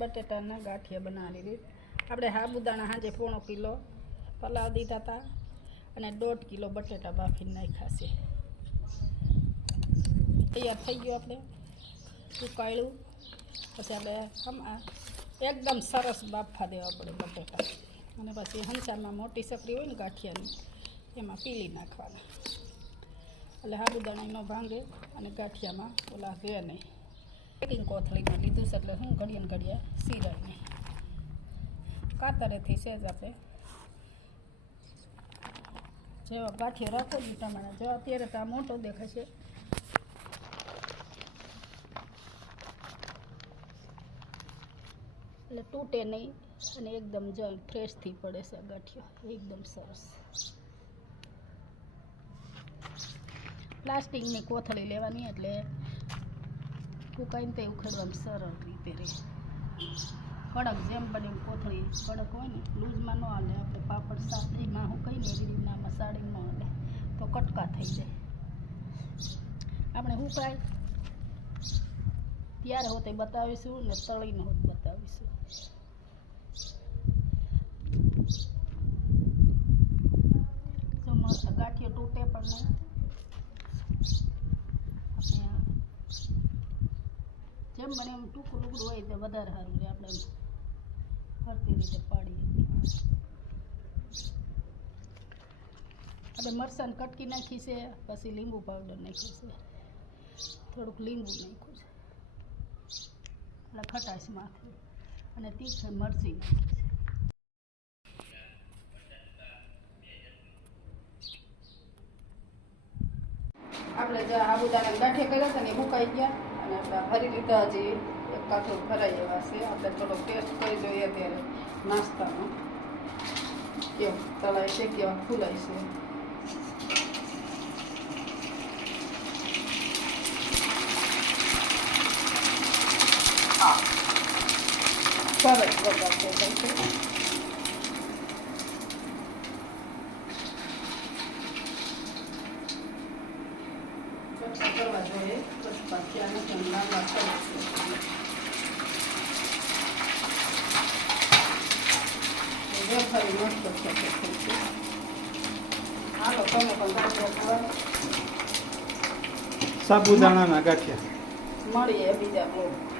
બટેટાના ગાંઠિયા બનાવવાની રીત. આપણે સાબુદાણા સાંજે 1/4 કિલો પલાવ દીધા હતા અને 1.5 કિલો બટેટા બાફીને નાખ્યા છે. તૈયાર થઈ ગયું. આપણે ઉકાળ્યું પછી આપણે આમાં એકદમ સરસ બાફા દેવા પડે બટેટા અને પછી હંચામાં મોટી સકરી હોય ને ગાંઠિયાની એમાં પીલી નાખવાના એટલે સાબુદાણા ન ભાંગે અને ગાંઠિયામાં ઓલા રહે નહીં. પેકિંગ કોથળીમાં લીધું છે એટલે હું ઘડીએ ને ઘડીએ સિરાય નહીં. કાતરેથી સેજ આપણે જેવા ગાંઠિયા રાખો એ પ્રમાણે. જો અત્યારે તો આ મોટો દેખાશે એટલે તૂટે નહીં અને એકદમ જલ ફ્રેશથી પડે છે ગાંઠિયો એકદમ સરસ. પ્લાસ્ટિકની કોથળી લેવાની એટલે ફૂંકાઈને તે ઉખેડવામાં સરળ રીતે રહે. કડક જેમ બને કોથળી કડક હોય ને લૂઝમાં ન હાલે. આપણે પાપડ સાફરીમાં હું કહીને એવી રીતના મસાડી ન હાલે તો કટકા થઈ જાય. આપણે હુકાય ત્યારે હોતે બતાવીશું ને તળીને હોત બતાવીશું. જો મસ્ત ગાંઠિયો તૂટે પણ નહીં. જેમ બને એમ ટૂંકું લુગડું હોય તો વધારે સારું રહે. આપણે ફરતી રીતે પાડીએ. આપણે મરચાં કટકી નાખી છે, પછી લીંબુ પાવડર નાખ્યું છે, થોડુંક લીંબુ નાખ્યું છે એટલે ખટાશ માથે અને તીખી મરચી નાખી છે. આપણે જે સાબુદાણા ગાંઠિયા કર્યા હતા ને એ મુકાઈ ગયા અને આપણે ફરી રીતે હજી એક કાથું ભરાઈ એવા છે. આપણે થોડો ટેસ્ટ કરી જોઈએ અત્યારે નાસ્તાનો કેવો તળાય છે કેવા ફૂલાય છે. સરસ વગર છે કરવા જોઈએ. બસ બાકી આને લાંબા સરસ વેફરી મસ્ત છે. હાલો તમે પણ ગાંઠિયા સાબુદાણાના ગાંઠિયા મળીએ બીજા બ્લોગ.